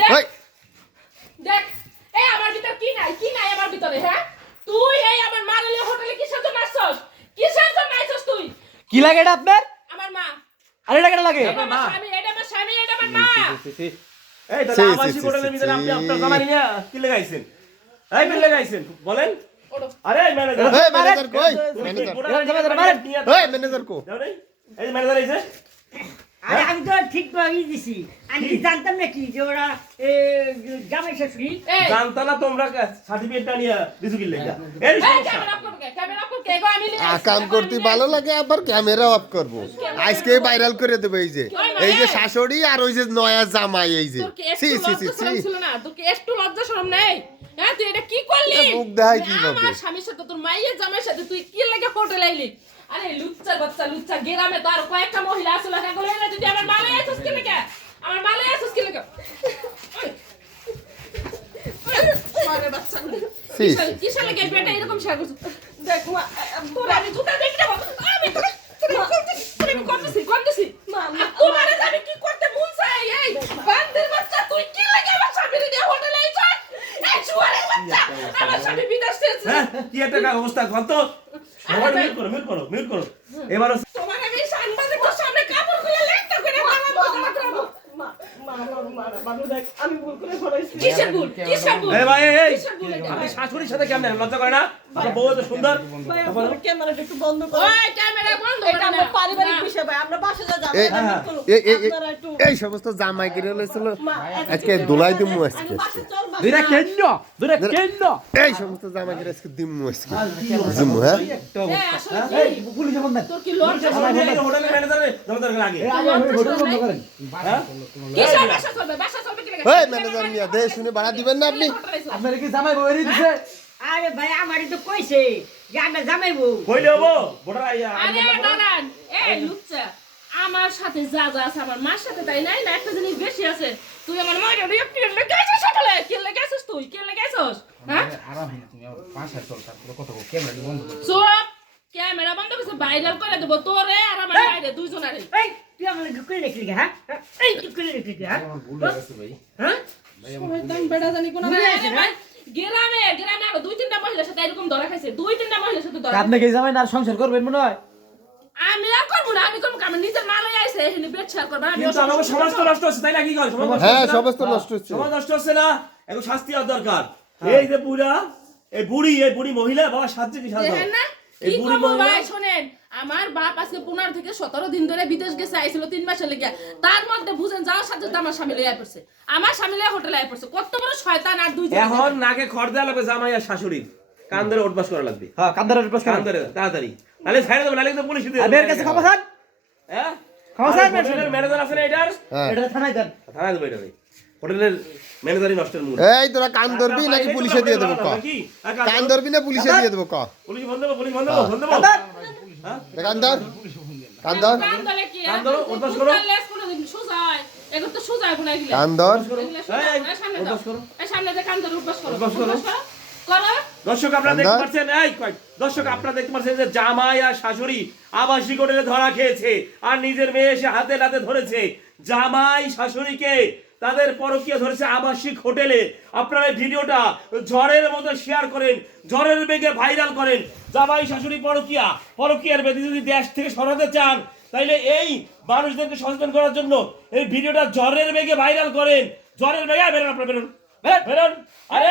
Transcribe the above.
দেখ, দেখ, এই আমার ভিতর কি নাই কি নাই আমার ভিতরে হ্যাঁ তুই এই আমার মারালে হোটেলে কিসের জন্য আসছস কিসের জন্য আসছস তুই কি লাগে এটা আপনার আমার মা আর এটা কেন লাগে আমার স্বামী এটা আমার স্বামী এটা আমার মা এই দাদা আবাসিক হোটেলের ভিতরে আপনি আপনার জামাই নিয়ে কি লাগাইছেন এই বিল লাগাইছেন বলেন। আরে ম্যানেজার এই, ম্যানেজার কই? ম্যানেজার। এই, ম্যানেজার কো? এই যে আমি তো ঠিক ভাবেই দিছি। আমি কি জানতাম নাকি যে ওরা জামাই শাশুড়ি? এই। জানতা না তোমরা সার্টিফিকেটটা নিয়ে দিছু কি লাগা? এই এই সমস্যা। ক্যামেরা অফ করবে ক্যামেরা অফ করবে এগো আমি নিয়ে আ, কাম করতে ভালো লাগে আবার ক্যামেরা অফ করব। আজকে ভাইরাল করে দেবো এই যে। এই যে শাশুড়ি আর ওই যে নয়া জামাই এই যে। সি সি সি সি না? কি একটু লজ্জা শরম নেই? হ্যাঁ তুই এটা কি করলি? মুখ? আমার স্বামীর সাথে তোর মাইয়ের জামাইয়ের সাথে তুই কি লাগে হোটেল আইলি? আরে লুচ্চা বাচ্চা লুচ্চা গ্রামে তো আর কয়েকটা মহিলা হ্যাঁ না যদি আমার মালে আসছিস কি লাগে? আমার মালে আসছিস কি লাগে? মারে বাচ্চা কিসের- লাগে বেটা এরকম শেয়ার করছিস? দেখ মা তোর আমি জুতা দেখি না আমি তোর তোর করতেছি করতেছি। তোমার হ্যাঁ? অবস্থা? মিউট করো করো করো। এবার শাশুড়ির সাথে কেমন? লজ্জা করে না? বউ তো সুন্দর। ক্যামেরাটা একটু বন্ধ করো। এই সমস্ত জামাই কিনে লইছিল আজকে দোলাই না। দিমু আজকে। দুইটা। কেন দুইটা কেন এই সমস্ত জামাই কিনে আজকে দিমু আজকে। দিমু। হ্যাঁ? এই, পুলিশ বন্ধ তোর কি লজ্জা শরম ম্যানেজারে জমাদার আগে লজ্জা শরম নেই? কিসের বাসা চলবে? বাসা চলবে কি এই ম্যানেজার মিয়া দে শুনে ভাড়া দিবেন না আপনি। আপনার কি জামাই বউরি দিছে? আরে ভাই আমারই তো কইছে যে আমরা জামাই বউ। কইলে হব? ভোটার আইয়া আরে দাঁড়ান, এই লুচ্চা, আমার সাথে যা যা আছে আমার মার সাথে তাই নাই না একটা জিনিস বেশি আছে। তুই আমার মায়ের রিয়েক্ট কি লেগেছিস সকালে কি লেগেছিস তুই? কি লেগেছিস হ্যাঁ? আরাম হয় তুমি আবার বাসায় চল তারপরে কথা বল ক্যামেরাটা বন্ধ করো। চুপ! ক্যামেরা বন্ধ করছে ভাইরাল করে দেবো তোরে আর আমার বাইরে দুইজনারে এই তুই আমার করে রেখলি হ্যাঁ? এই তুই করে রেখলি হ্যাঁ? আমার ভুল হয়ে গেছে ভাই। হ্যাঁ? শয়তান বেড়া জানি কোন আছে না? গ্রামে গ্রামে আরও দুই তিনটা মহিলার সাথে এরকম ধরা খাইছে দুই তিনটা মহিলার সাথে ধরা আপনি কি জামাই না আর সংসার করবেন মনে হয়? আর না আমি করব কি? আমি নিজের মালাই আইসে এখানে বেড শেয়ার করব আমি কিন্তু আমাকে সমাজ তো নষ্ট হচ্ছে তাই না কি করে হ্যাঁ হচ্ছে না? নষ্ট হচ্ছে। সমাজ নষ্ট হচ্ছে না এখন শাস্তি হওয়ার দরকার। এই যে বুড়া এই বুড়ি এই বুড়ি মহিলা বাবা সাহায্য কি সাহায্য দেখেন না? কি বুড়ি ভাই শোনেন আমার বাপ আজকে পনেরো থেকে সতেরো দিন ধরে বিদেশ গেছে আইছিল তিন মাসের লেগে। তার মধ্যে বুঝেন যাওয়ার সাথে আমার স্বামী লইয়া পড়ছে। আমার স্বামী লইয়া হোটেলে আই পড়ছে। কত বড় শয়তান আর দুই এখন নাকে খড় দেওয়া লাগবে জামাই আর শাশুড়ি কান ধরে করা লাগবে। হ্যাঁ কান্দারের পাশ কান ধরে তাড়াতাড়ি। নাহলে ছাইড়ে দেবো কিন্তু পুলিশ দিয়ে আর এর কাছে ক্ষমা চান। হ্যাঁ? ক্ষমা চান হোটেলের ম্যানেজার আছে না এটার? হ্যাঁ। এটা থানায় দেন। থানায় দেবো এটা হোটেলের ম্যানেজারই নষ্টের মূল। এই তোরা কান ধরবি নাকি পুলিশে দিয়ে দেবো ক? কান ধরবি না পুলিশে দিয়ে দেবো ক? পুলিশ বন্ধ দেবো পুলিশ বন্ধ দেবো বন্ধ দেবো এ কান ধর কান ধর কান ধরে কি কান ধরো, উঠবাস করো। লেস করে দিন সোজা হয় এগুলো তো সোজা গুণা গিলা কান ধর এই, সামনে। করো। দিয়ে কান ধরে উঠবাস করো। উঠবাস করো। করো। দর্শক আপনারা? দেখতে পাচ্ছেন এই দর্শক আপনারা দেখতে পাচ্ছেন যে জামাই আর শাশুড়ি আবাসিক হোটেলে ধরা খেয়েছে আর নিজের মেয়ে এসে হাতে নাতে ধরেছে। জামাই শাশুড়িকে তাদের পরকীয়া ধরেছে আবাসিক হোটেলে। আপনারা ভিডিওটা ঝড়ের মতো শেয়ার করেন ঝড়ের বেগে ভাইরাল করেন। জামাই শাশুড়ি পরকীয়া পরকীয়ার বেদি যদি দেশ থেকে সরাতে চান তাইলে এই মানুষদেরকে সচেতন করার জন্য এই ভিডিওটা ঝড়ের বেগে ভাইরাল করেন। ঝড়ের বেগে বেরোন আপনারা বেরোন। বেরোন, আরে